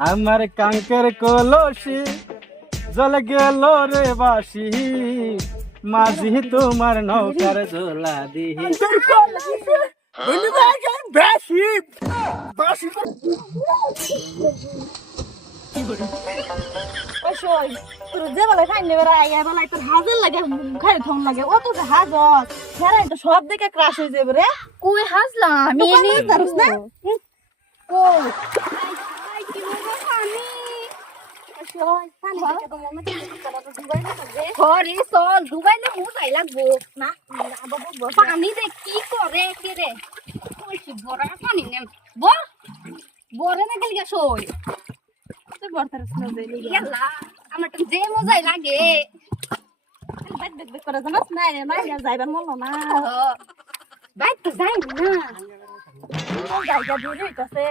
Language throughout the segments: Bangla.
আমার কাঙ্কের কলসি জলে গেল রে বাসি। মাঝি তোমার নৌকার দোলা দিহি বেশি সব দিকে ক্রাশ হয়ে যাবে রে। কই হাসলাম ঘরে চল ডুবাইলে মোটাই লাগবো। না পানি দে কি করে কে রে বড় পানি নেম বরে না গেল ইয়াল্লা আমার তো যে মজাই লাগে। বাইক বাইক বাইক করে জানাস না রে যাইবার মন না বাইক তো যাই না জায়গা দিতেছে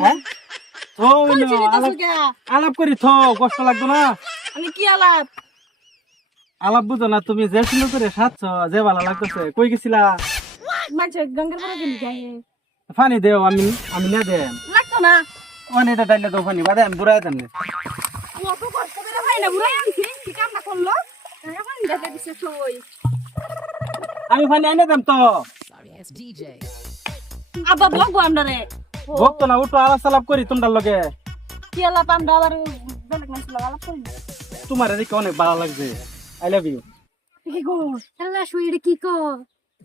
হ্যাঁ আলাপ করি থো কষ্ট লাগতো না আমি কি আলাপ আলাপ বুঝো না তুমি যে সুন্দর করে সাজছ যে ভালো লাগতেছে কই গেছিলা মাঝে গঙ্গার পরে গেলি যাই পানি দেও আমি আমি না দেন লাগতো না। অনেকটা ডাইলে দাও পানি বাদে আমি বুড়াই দেন অত কষ্ট করে ভাই না বুড়াই আনছি কি কাম করল? এখন দেখে দিছে সই আমি পানি এনে দেন তো। আব্বা বকবো আমরা রে। ভক্ত না উঠো আলাপ সালাপ করি তোমরা লগে। কি আলাপ আমরা আবার বেলেগ মানুষ লগে আলাপ করি তোমার এদিকে অনেক ভালো লাগছে। আই লাভ ইউ কি গো? আল্লাহ শুইরে কি কর?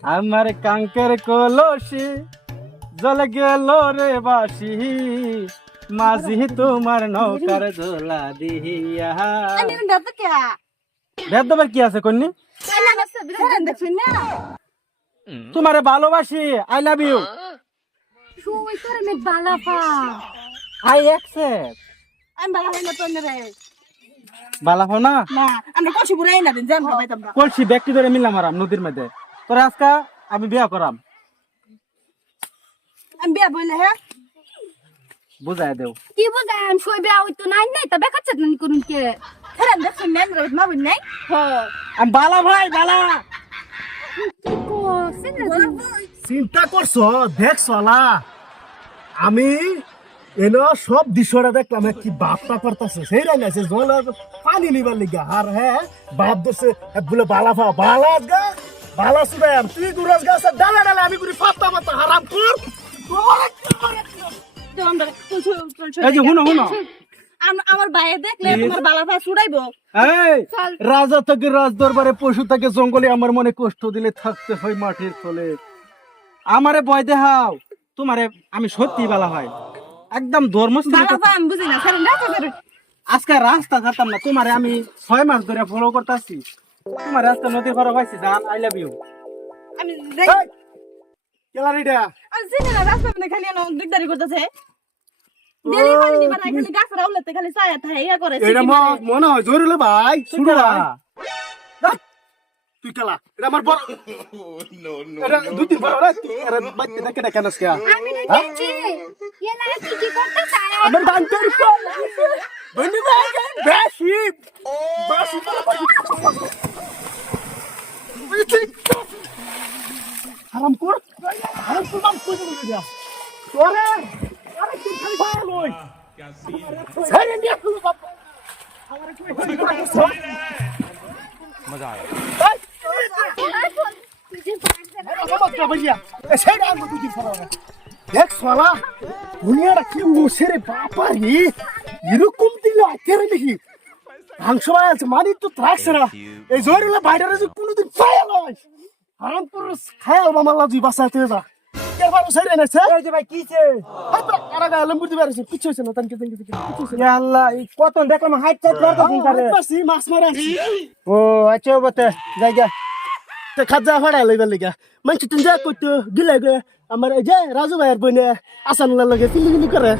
আমার কাঙ্কের কলসি। জলে গেল রে বাসি মাঝি তোমার নৌকার দোলা দিহিয়া কে? বেদ দেবার কি আছে কন্যা? তোমারে ভালোবাসি I love you. I accept আমি ভালো না তো রে। বালা হও না? না আমরা কষ্ট বুড়াই না দিন জান ভাই তোমরা কলসি ব্যক্তি ধরে মিলাম আরাম নদীর মধ্যে? তোর আজকা আমি বিয়া করাম। আমি বিয়া বইলে হ্যাঁ বুঝাই দেও। কি আমি বেয়া নাই নাই তবে কাছে নানি করুন কে? হ্যাঁ দেখছি না রে মা বই নাই আমি বালা ভাই বালা। চিন্তা করছ দেখছ না আমি এনো সব দৃশ্যটা দেখলাম কি বাপটা করতেছে? সেই রাই নাইছে জল পানি নিবার লিগে। আর হ্যাঁ বাপ দোষে বলে বালা ফা বালা গা বালা সুদাম তুই গুরস গাছ ডালে ডালে আমি গুরি ফাত্তা মাত্তা হারাম কর। আমরা বাইরে দেখলে তোমার বালাফা ছুড়াইবো রাজা থেকে রাজ দরবারে পশু থেকে জঙ্গলে আমার মনে কষ্ট দিলে থাকতে হয় মাটির তলে। আমারে ভয় দেখাও। তোমারে আমি সত্যি বালা হয় একদম স্যার আজকে রাস্তা খাতাম না। তোমারে আমি ছয় মাস ধরে ফলো করতেছি। তোমার রাস্তা নদীর পাড়ে পাইছি জান আই লাভ ইউ আমি কেলারিটা আমি চিনি না রাস্তা মানে খালি এনো দিকদারি করতেছে। ডেলি পানি দিবা না খালি গাছ রাউলেতে খালি ছায়া থাকে ইয়া করে এটা। মনে হয় জরুরি ভাই শুনো তুই কেলা এটা আমার বড় এটা দুই দিন বড় রে আরে বাচ্চা দেখে দেখে নাস কে আমি না দেখছি। এ না কি কি করতে চাই আমার বান্তের বন্ধু ভাই বেশি বেশি হারাম কর হারাম কর যা তোরে আরে তুই খালি ভাই লই? সাইরে নিয়ে তুই বাপ আমারে কই মজা আয়া। দেখ সালা দুনিয়াটা কি মুছে রে বাবা রে এরকম দিলে আকেরে দেখি। মাংস আছে মানি তো থাকছে না এই জোরুলা বাইরে যে কোনোদিন পায় নয় আরাম করে খায়াল মামাল্লা দুই বাসা হতে যা এরবার সেরে এনেছে এই যে ভাই কিছে আরা গায়ে লম্বুর দিবে আছে কিছু হয়েছে না তানকে তানকে কিছু হয়েছে ইয়া আল্লাহ এই কত দেখলাম হাইট চাইট করতেছিস কারে পারছি মাছ মারা। ও আচ্ছা বতে জায়গা তে খাজা ফাড়া লইবার লিগা মানছি তুই যা করতো দিলে গে আমার এই যে রাজু ভাইয়ের বইনে আসানুল্লাহ লগে ফিলি ফিলি করে।